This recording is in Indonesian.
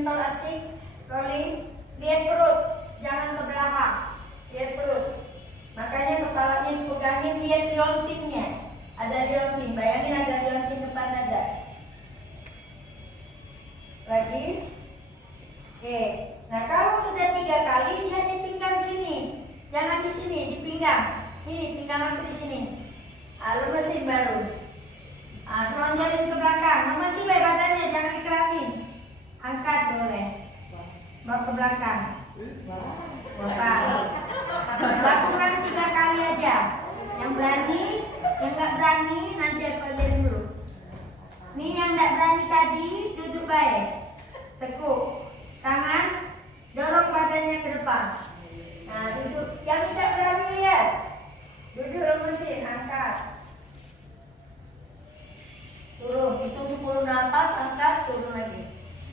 mental asik. Rolling. Lihat perut, jangan ke belakang. Lihat perut. Makanya kepalanya dipegangin, lihat liontinnya. Ada liontin, bayangin ada liontin depan ada. Lagi. Oke. Nah kalau sudah 3 kali dia di pinggang sini, jangan di sini, di pinggang. Ini pinggang aku di sini. Lemesin baru. Selonjorin ke belakang. Lemesin badannya, jangan dikerasin. Angkat boleh. Bawa ke belakang. Lakukan 3 kali aja. Yang berani, yang nggak berani nanti aku ajarin dulu. Nih yang nggak berani tadi duduk baik, tekuk tangan, dorong badannya ke depan. Nah duduk, yang tidak berani lihat, duduk lemesin, angkat. Turun, hitung 10 nafas, angkat.